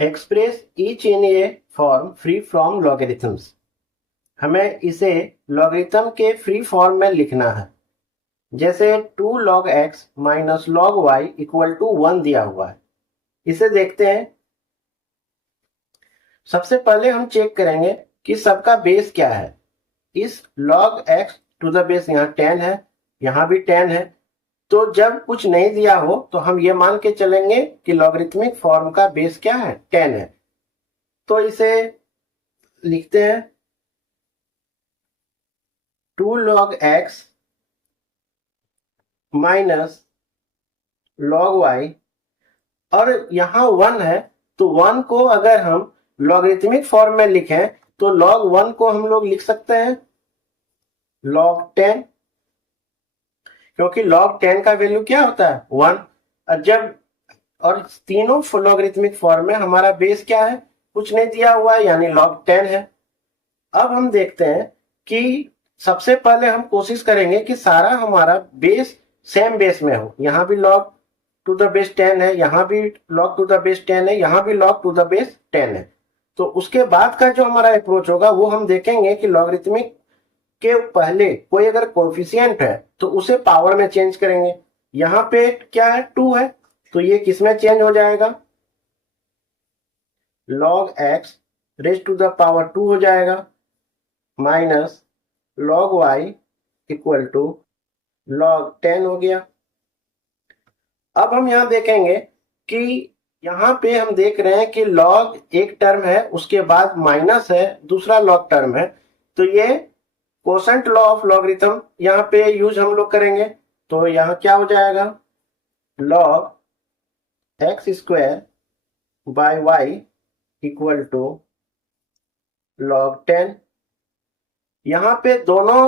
Express each in A form free from logarithms. हमें इसे logarithm के फ्री फॉर्म में लिखना है। जैसे 2 log x minus log y equal to 1 दिया हुआ है। इसे देखते हैं। सबसे पहले हम चेक करेंगे कि सबका बेस क्या है। इस log x to the base यहाँ 10 है, यहाँ भी 10 है। तो जब कुछ नहीं दिया हो तो हम ये मान के चलेंगे कि लॉगरिथमिक फॉर्म का बेस क्या है, 10 है। तो इसे लिखते हैं 2 log x minus log y, और यहाँ 1 है तो 1 को अगर हम लॉगरिथमिक फॉर्म में लिखें तो log 1 को हम लोग लिख सकते हैं log 10, क्योंकि log 10 का वैल्यू क्या होता है 1। और तीनों लॉगरिथमिक फॉर्म में हमारा बेस क्या है, कुछ नहीं दिया हुआ है, यानी log 10 है। अब हम देखते हैं कि सबसे पहले हम कोशिश करेंगे कि सारा हमारा बेस सेम बेस में हो। यहाँ भी log टू द बेस 10 है, यहाँ भी log टू द बेस 10 है, यहाँ भी log टू द बेस 10 है। तो उसके बाद का जो हमारा अप्रोच होगा वो हम देखेंगे कि लॉगरिथमिक के पहले कोई अगर कोएफिशिएंट है तो उसे पावर में चेंज करेंगे। यहाँ पे क्या है 2 है, तो ये किस में चेंज हो जाएगा, log x raise to the power 2 हो जाएगा, minus log y equal to log 10 हो गया। अब हम यहाँ देखेंगे कि यहाँ पे हम देख रहे हैं कि log एक टर्म है, उसके बाद माइनस है, दूसरा log टर्म है। तो ये कोसेंट लॉ ऑफ लॉगरिथम यहाँ पे यूज हम लोग करेंगे। तो यहाँ क्या हो जाएगा, log x square by y equal to log 10। यहाँ पे दोनों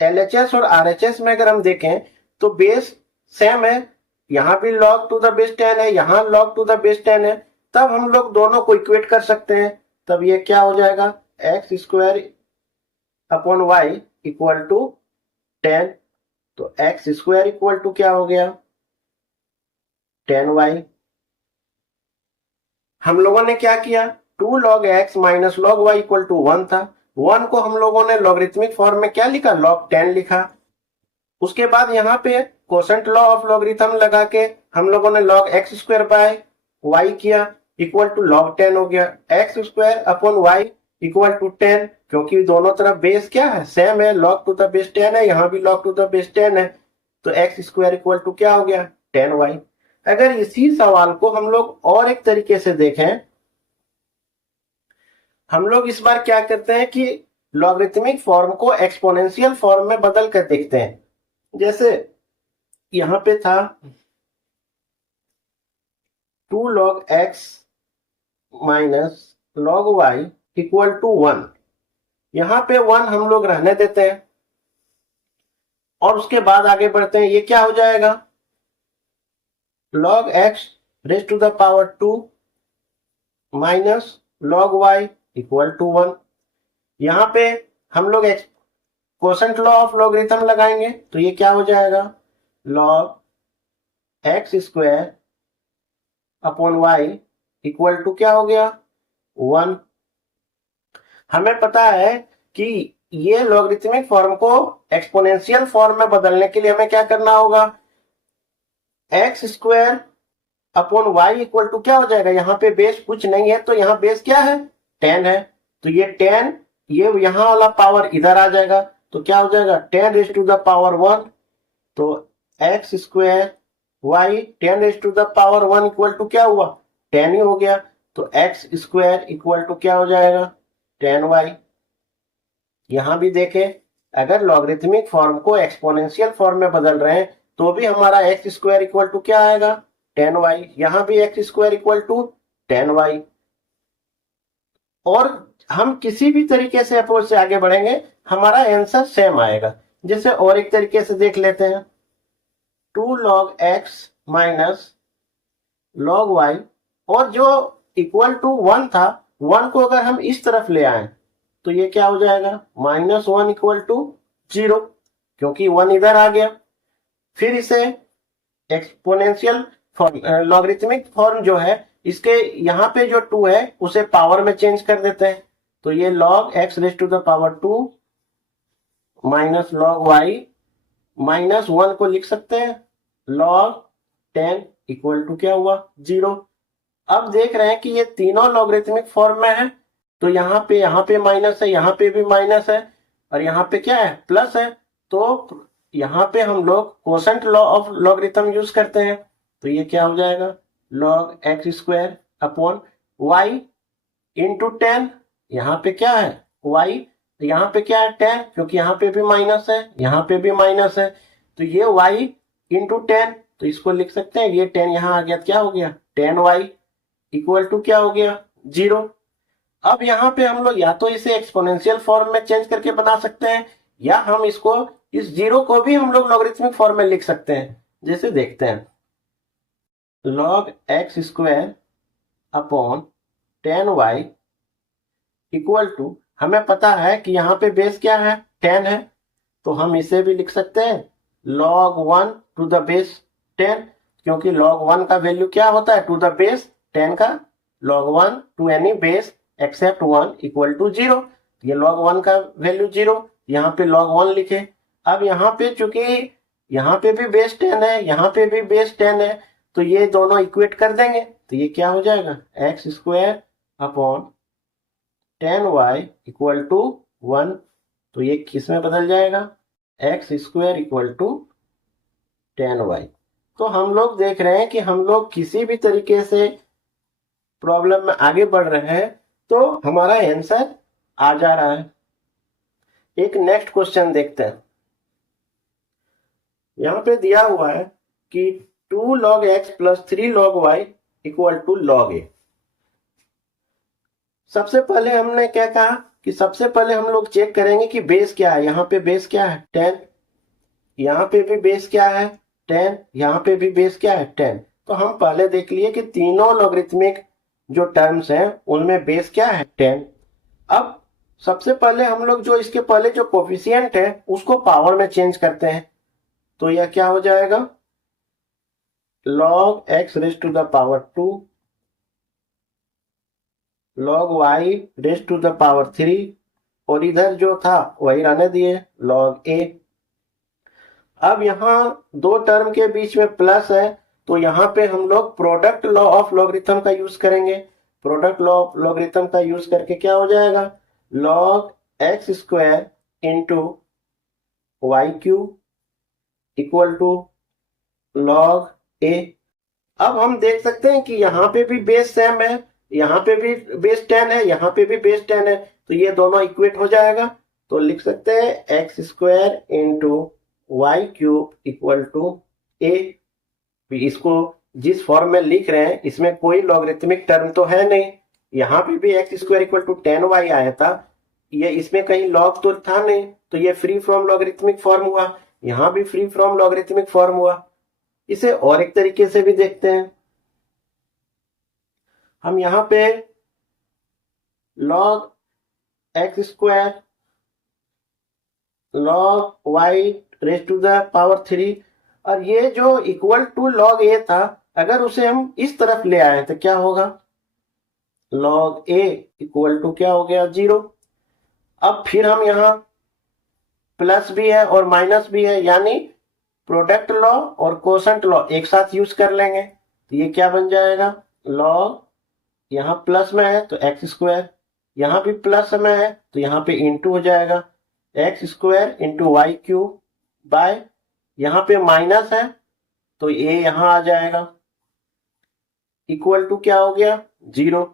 LHS और RHS में अगर हम देखें तो बेस सेम है, यहाँ भी log टू द बेस 10 है, यहाँ log टू द बेस 10 है। तब हम लोग दोनों को इक्वेट कर सकते हैं। तब ये क्या हो जाएगा, x square upon y equal to 10। तो x स्क्वायर इक्वल टू क्या हो गया, 10y। हम लोगों ने क्या किया, 2 log x minus log y equal to 1 था। 1 को हम लोगों ने लॉगरिथमिक फॉर्म में क्या लिखा, log 10 लिखा। उसके बाद यहाँ पे कोसेंट लॉ ऑफ लॉगरिथम लगा के हम लोगों ने log x square by y किया इक्वल टू log 10 हो गया। x square upon y equal to 10, क्योंकि दोनों तरफ बेस क्या है, सेम है, log टू द बेस 10 है, यहाँ भी log टू द बेस 10 है। तो x स्क्वायर इक्वल टू क्या हो गया, 10y। अगर इसी सवाल को हम लोग और एक तरीके से देखें, हम लोग इस बार क्या करते हैं कि लॉगरिथमिक फॉर्म को एक्सपोनेंशियल फॉर्म में बदल कर देखते हैं। जैसे यहां पे था 2 log x minus log y equal to 1। यहां पे 1 हम लोग रहने देते हैं और उसके बाद आगे बढ़ते हैं। ये क्या हो जाएगा, log x raise to the power 2 minus log y equal to 1। यहां पे हम लोग कोसेंट लॉ ऑफ लॉगरिथम लगाएंगे तो ये क्या हो जाएगा, log x square upon y equal to क्या हो गया, 1। हमें पता है कि ये लॉगरिथमिक फॉर्म को एक्सपोनेंशियल फॉर्म में बदलने के लिए हमें क्या करना होगा, x square upon y equal to क्या हो जाएगा, यहाँ पे बेस कुछ नहीं है तो यहाँ बेस क्या है, 10 है। तो ये 10, ये यहाँ वाला पावर इधर आ जाएगा तो क्या हो जाएगा, 10 रेज टू द पावर 1। तो x स्क्वायर y 10 raise to the power 1 equal to क्या हुआ, 10 ही हो गया। तो x स्क्वायर इक्वल टू क्या हो जाएगा, 10y। यहां भी देखें, अगर लॉगरिथमिक फॉर्म को एक्सपोनेंशियल फॉर्म में बदल रहे हैं तो भी हमारा x स्क्वायर इक्वल टू क्या आएगा, 10y। यहां भी x square equal to 10y। और हम किसी भी तरीके से अप्रोच से आगे बढ़ेंगे हमारा आंसर सेम आएगा। जैसे और एक तरीके से देख लेते हैं, 2 log x minus log y, और जो इक्वल टू 1 था, 1 को अगर हम इस तरफ ले आए तो ये क्या हो जाएगा, -1 इक्वल टू 0, क्योंकि 1 इधर आ गया। फिर इसे एक्सपोनेंशियल फॉर्म, लॉगरिथमिक फॉर्म जो है इसके यहाँ पे जो 2 है उसे पावर में चेंज कर देते हैं, तो ये log x raise to the power 2 minus log y minus 1 को लिख सकते हैं log 10 इक्वल टू क्या हुआ 0। अब देख रहे हैं कि ये तीनों लॉगरिथमिक फॉर्म में है, तो यहाँ पे माइनस है, यहाँ पे भी माइनस है, और यहाँ पे क्या है प्लस है। तो यहाँ पे हम लोग quotient law of logarithm use करते हैं, तो ये क्या हो जाएगा log x square upon y into 10। यहाँ पे क्या है y, यहाँ पे क्या है 10, क्योंकि यहाँ पे भी माइनस है, यहाँ पे भी माइनस है, तो ये y इंटू 10, तो इसको लिख सकते हैं ये 10 यहाँ आ गया, क्या हो गया 10y इक्वल टू क्या हो गया 0। अब यहाँ पे हम लोग या तो इसे एक्सपोनेंशियल फॉर्म में चेंज करके बना सकते हैं, या हम इसको इस 0 को भी हम लोग लॉगरिथमिक फॉर्म में लिख सकते हैं। जैसे देखते हैं log x square upon 10y equal to, हमें पता है कि यहाँ पे बेस क्या है 10 है, तो हम इसे भी लिख सकते हैं log 1 टू द बेस 10, क्योंकि log 1 का वैल्यू क्या होता है टू द बेस 10 का, log 1 to any base except 1 equal to 0। ये log 1 का वैल्यू 0, यहाँ पे log 1 लिखे। अब यहाँ पे चूंकि यहाँ पे भी बेस 10 है, यहाँ पे भी बेस 10 है, तो ये दोनों इक्वेट कर देंगे, तो ये क्या हो जाएगा x square upon 10y equal to 1, तो ये किस में बदल जाएगा x square equal to 10y। तो हम लोग देख रहे हैं कि हम लोग किसी भी तरीके से प्रॉब्लम में आगे बढ़ रहे हैं तो हमारा आंसर आ जा रहा है। एक नेक्स्ट क्वेश्चन देखते हैं। यहाँ पे दिया हुआ है कि 2 log x plus 3 log y equal to log a। सबसे पहले हमने क्या कहा कि सबसे पहले हम लोग चेक करेंगे कि बेस क्या है। यहाँ पे बेस क्या है 10, यहाँ पे भी बेस क्या है 10, यहाँ पे भी बेस क्या है 10। तो हम पहले देख लिए कि तीनों लॉगरिथमिक जो टर्म्स हैं उनमें बेस क्या है 10। अब सबसे पहले हम लोग जो इसके पहले जो कोफिशिएंट है उसको पावर में चेंज करते हैं, तो यह क्या हो जाएगा log x raise to the power 2 log y raise to the power 3, और इधर जो था वही रहने दिए log a। अब यहाँ दो टर्म के बीच में प्लस है, तो यहाँ पे हम लोग प्रोडक्ट लॉ ऑफ लॉगरिथम का यूज करेंगे। प्रोडक्ट लॉ ऑफ लॉगरिथम का यूज करके क्या हो जाएगा log x square into y cube equal to log a। अब हम देख सकते हैं कि यहाँ पे भी बेस सेम है, यहाँ पे भी बेस 10 है, यहाँ पे भी बेस 10 है, तो ये दोनों इक्वेट हो जाएगा। तो लिख सकते हैं x square into y cube equal to a। इसको जिस फॉर्म में लिख रहे हैं इसमें कोई लॉगरिथमिक टर्म तो है नहीं, यहाँ पे भी x square equal to 10y आया था, ये इसमें कहीं लॉग तो था नहीं, तो ये फ्री फ्रॉम लॉगरिथमिक फॉर्म हुआ, यहाँ भी फ्री फ्रॉम लॉगरिथमिक फॉर्म हुआ। इसे और एक तरीके से भी देखते हैं। हम यहाँ पे log x square log y raise to the power 3, और ये जो इक्वल टू log a था अगर उसे हम इस तरफ ले आए तो क्या होगा log a इक्वल टू क्या हो गया 0। अब फिर हम यहाँ प्लस भी है और माइनस भी है, यानी प्रोडक्ट लॉ और कोसेंट लॉ एक साथ यूज कर लेंगे, तो ये क्या बन जाएगा log, यहाँ प्लस में है तो एक्स स्क्वायर, यहाँ भी प्लस में है तो यहाँ पे इंटू हो जाएगा x square into y cube by, यहाँ पे माइनस है तो ये यहाँ आ जाएगा इक्वल टू क्या हो गया 0।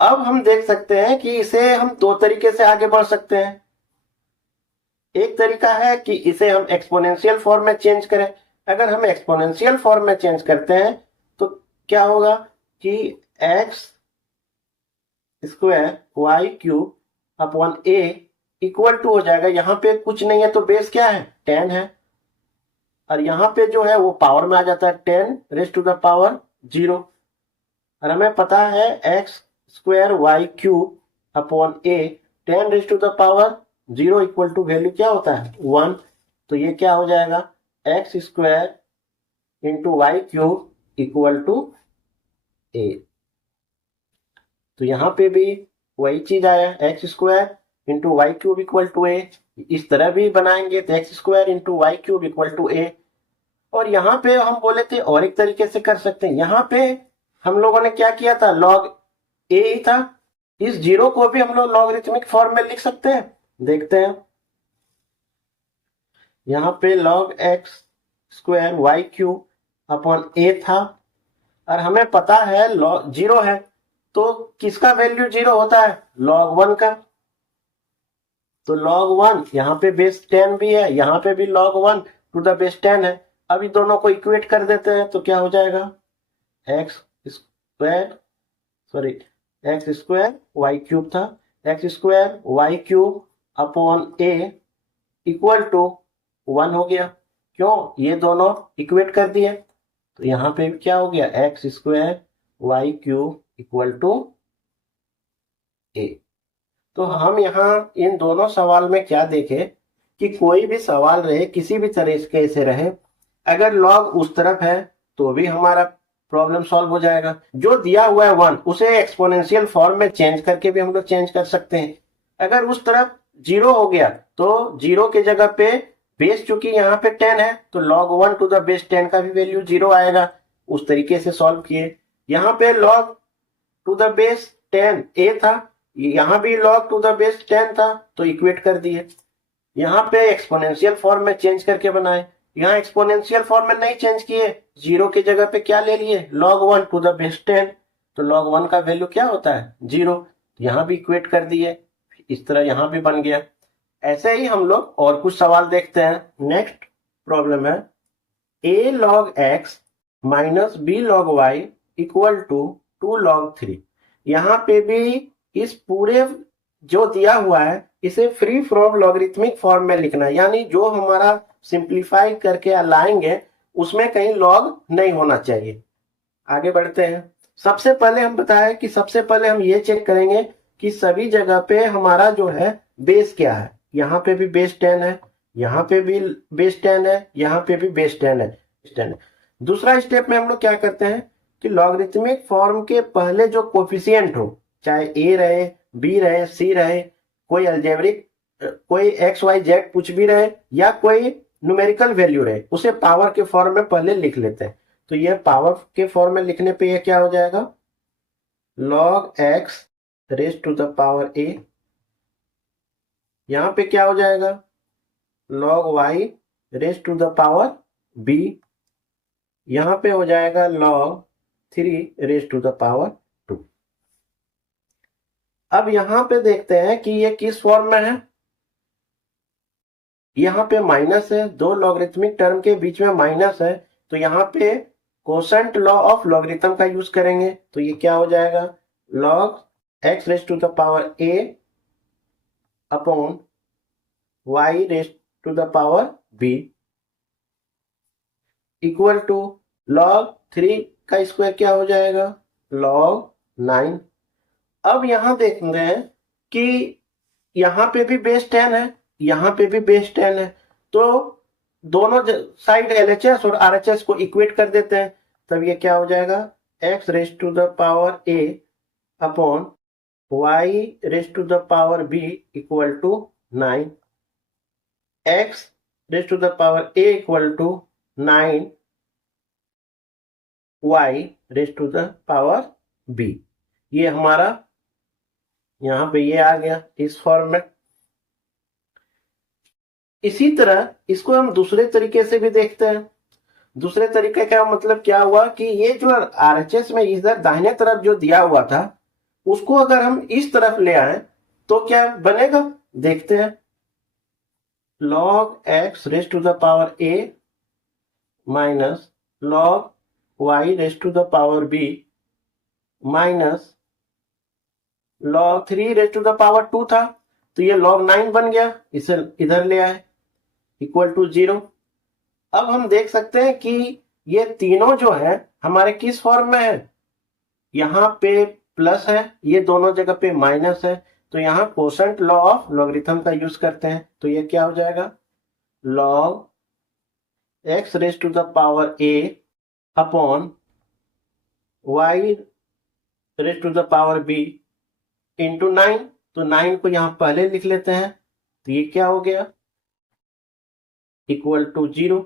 अब हम देख सकते हैं कि इसे हम दो तरीके से आगे बढ़ सकते हैं। एक तरीका है कि इसे हम एक्सपोनेंशियल फॉर्म में चेंज करें। अगर हम एक्सपोनेंशियल फॉर्म में चेंज करते हैं तो क्या होगा कि x square y cube upon a equal to हो जाएगा, यहाँ पे कुछ नहीं है तो बेस क्या है 10 है, और यहाँ पे जो है वो पावर में आ जाता है 10 रेज टू द पावर 0, और हमें पता है x square y cube upon a 10 raise to the power 0 equal to value क्या होता है 1, तो ये क्या हो जाएगा x square into y cube equal to a। तो यहाँ पे भी वही चीज आया, x square into y cube equal to a. इस तरह भी बनाएंगे तो x square into y cube equal to a. और यहाँ पे हम बोले थे और एक तरीके से कर सकते हैं। यहाँ पे हम लोगों ने क्या किया था, लॉग ए ही था। इस जीरो को भी हम लोग लॉगरिथमिक फॉर्म में लिख सकते हैं, देखते हैं। यहाँ पे log x square y cube upon a था, और हमें पता है लॉग जीरो है, तो किसका वैल्यू जीरो होता है, लॉग वन का। तो लॉग वन, यहाँ पे बेस 10 भी है, यहाँ पे भी log one two the base 10 है। अब इन दोनों को इक्वेट कर देते हैं तो क्या हो जाएगा, x square x square y cube था, x square y cube upon a equal to 1 हो गया। क्यों, ये दोनों इक्वेट कर दिए। तो यहाँ पे क्या हो गया, x square y cube equal to a. तो हम यहाँ इन दोनों सवाल में क्या देखे कि कोई भी सवाल रहे, किसी भी तरीके से रहे, अगर लॉग उस तरफ है तो भी हमारा प्रॉब्लम सॉल्व हो जाएगा। जो दिया हुआ है 1, उसे एक्सपोनेंशियल फॉर्म में चेंज करके भी हम लोग चेंज कर सकते हैं। अगर उस तरफ 0 हो गया तो 0 के जगह पे बेस चूंकि यहाँ पे 10 है, तो log 1 टू द बेस 10 का भी वैल्यू 0 आएगा। उस तरीके से सॉल्व किए। यहाँ पे log to the base 10 a था, यहाँ भी log टू द बेस 10 था, तो इक्वेट कर दिए। यहाँ पे एक्सपोनेंशियल फॉर्म में चेंज करके बनाए, यहाँ एक्सपोनेंशियल फॉर्म में नहीं चेंज किए, 0 के जगह पे क्या ले लिए, log 1 टू द बेस 10। तो log 1 का वैल्यू क्या होता है, 0। यहाँ भी इक्वेट कर दिए, इस तरह यहाँ भी बन गया। ऐसे ही हम लोग और कुछ सवाल देखते हैं। नेक्स्ट प्रॉब्लम है a log x minus b log y equal to 2 log 3। यहाँ पे भी इस पूरे जो दिया हुआ है इसे फ्री फ्रॉम लॉगरिथमिक फॉर्म में लिखना है, यानी जो हमारा सिंप्लीफाई करके लाएंगे उसमें कहीं लॉग नहीं होना चाहिए। आगे बढ़ते हैं। सबसे पहले हम बताया कि सबसे पहले हम ये चेक करेंगे कि सभी जगह पे हमारा जो है बेस क्या है। यहाँ पे भी बेस 10 है, यहाँ पे भी बेस 10 है, यहाँ पे भी बेस 10 है। दूसरा स्टेप में हम लोग क्या करते हैं कि लॉगरिथमिक फॉर्म के पहले जो कोफिशिएंट हो, चाहे ए रहे, बी रहे, सी रहे, कोई अलजेब्रिक, कोई एक्स वाई जेड कुछ भी रहे, या कोई न्यूमेरिकल वैल्यू रहे, उसे पावर के फॉर्म में पहले लिख लेते हैं। तो ये पावर के फॉर्म में लिखने पे ये क्या हो जाएगा, log x raise to the power a। यहां पे क्या हो जाएगा, log y raise to the power b। यहां पे हो जाएगा log 3 raise to the power 2। अब यहां पे देखते हैं कि ये किस फॉर्म में है। यहाँ पे माइनस है, दो लॉगरिथमिक टर्म के बीच में माइनस है, तो यहाँ पे कोसेंट लॉ ऑफ लॉगरिथम का यूज करेंगे। तो ये क्या हो जाएगा, log x raise to the power a upon y raise to the power b equal to log 3 का स्क्वायर क्या हो जाएगा, log 9। अब यहां देखते हैं कि यहाँ पे भी बेस 10 है, यहाँ पे भी बेस 10 है, तो दोनों साइड LHS और RHS को इक्वेट कर देते हैं। तब ये क्या हो जाएगा, x raise to the power a upon y raise to the power b equal to 9। x raise to the power a equal to 9 y raise to the power b। ये हमारा यहाँ पे ये आ गया इस फॉर्म में। इसी तरह इसको हम दूसरे तरीके से भी देखते हैं। दूसरे तरीके का मतलब क्या हुआ कि ये जो RHS में इधर दाहिने तरफ जो दिया हुआ था, उसको अगर हम इस तरफ ले आए तो क्या बनेगा, देखते हैं। log x raise to the power a minus log y raise to the power b minus log 3 raise to the power 2 था, तो ये log 9 बन गया, इसे इधर ले आए इक्वल टू 0। अब हम देख सकते हैं कि ये तीनों जो है हमारे किस फॉर्म में है, यहाँ पे प्लस है, ये दोनों जगह पे माइनस है, तो यहाँ कोसेंट लॉ ऑफ लॉगरिथम का यूज करते हैं। तो ये क्या हो जाएगा, log x raise to the power a upon y raise to the power b into 9, तो 9 को यहां पहले लिख लेते हैं, तो ये क्या हो गया, equal to 0।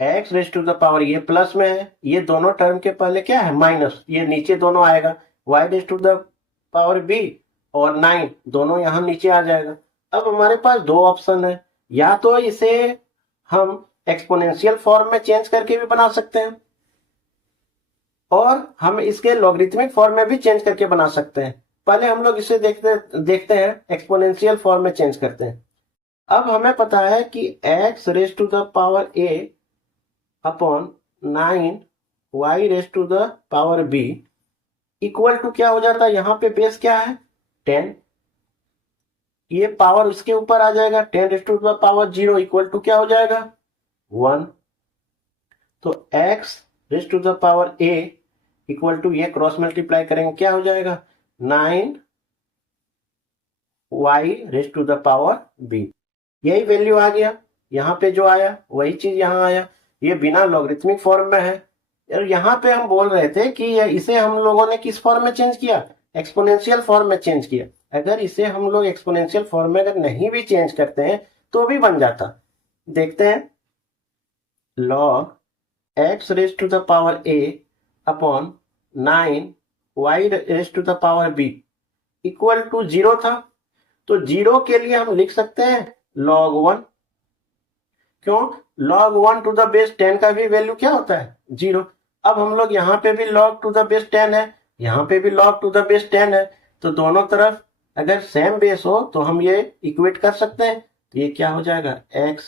X raise to the power, ये प्लस में है, ये दोनों टर्म के पहले क्या है, माइनस, ये नीचे दोनों आएगा, y raise to the power b और 9 दोनों यहां नीचे आ जाएगा। अब हमारे पास दो ऑप्शन है, या तो इसे हम एक्सपोनेंशियल फॉर्म में चेंज करके भी बना सकते हैं, और हम इसके लॉगरिथमिक फॉर्म में भी चेंज करके बना सकते हैं। पहले हम लोग इसे देखते हैं, एक्सपोनेंशियल फॉर्म में चेंज करते हैं। अब हमें पता है कि x raise to the power a upon 9 y raise to the power b equal to क्या हो जाता है, यहां पे बेस क्या है 10, ये पावर उसके ऊपर आ जाएगा, 10 raise to the power 0 equal to क्या हो जाएगा 1। तो x raise to the power a equal to, ये क्रॉस मल्टीप्लाई करेंगे क्या हो जाएगा 9 y raise to the power b। यही वैल्यू आ गया, यहाँ पे जो आया वही चीज यहाँ आया, ये बिना लॉगरिथमिक फॉर्म में है। और यहाँ पे हम बोल रहे थे कि इसे हम लोगों ने किस फॉर्म में चेंज किया, एक्सपोनेंशियल फॉर्म में चेंज किया। अगर इसे हम लोग एक्सपोनेंशियल फॉर्म में अगर नहीं भी चेंज करते हैं तो भी बन जाता। देखते हैं, log x raise to the power a upon 9 y raise to the power b equal to 0 था, तो 0 के लिए हम लिख सकते हैं log 1। क्यों, log 1 टू द बेस 10 का भी वैल्यू क्या होता है 0। अब हम लोग यहाँ पे भी log टू द बेस 10 है, यहाँ पे भी log टू द बेस 10 है, तो दोनों तरफ अगर सेम बेस हो तो हम ये इक्वेट कर सकते हैं। तो ये क्या हो जाएगा, x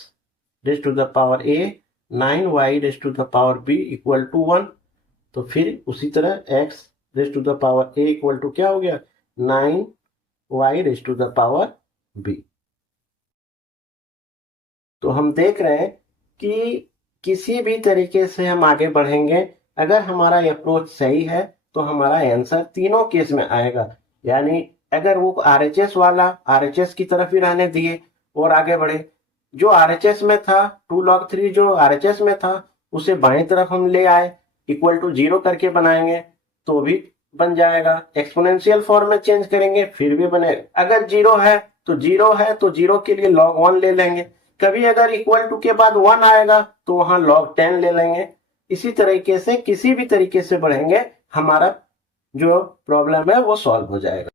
raise to the power a 9y raise to the power b equal to 1। तो फिर उसी तरह x raise to the power a equal to क्या हो गया 9y raise to the power b। तो हम देख रहे हैं कि किसी भी तरीके से हम आगे बढ़ेंगे, अगर हमारा अप्रोच सही है तो हमारा आंसर तीनों केस में आएगा। यानी अगर वो आरएचएस वाला आरएचएस की तरफ ही रहने दिए और आगे बढ़े, जो आरएचएस में था 2 log 3 जो आरएचएस में था उसे बाएं तरफ हम ले आए, इक्वल टू 0 करके बनाएंगे तो भी बन जाएगा। एक्सपोनेंशियल फॉर्म में चेंज करेंगे फिर भी बनेगा। अगर 0 है तो 0 है तो 0 के लिए log 1 ले लेंगे, कभी अगर इक्वल टू के बाद 1 आएगा तो वहां log 10 ले लेंगे। इसी तरीके से किसी भी तरीके से बढ़ेंगे, हमारा जो प्रॉब्लम है वो सॉल्व हो जाएगा।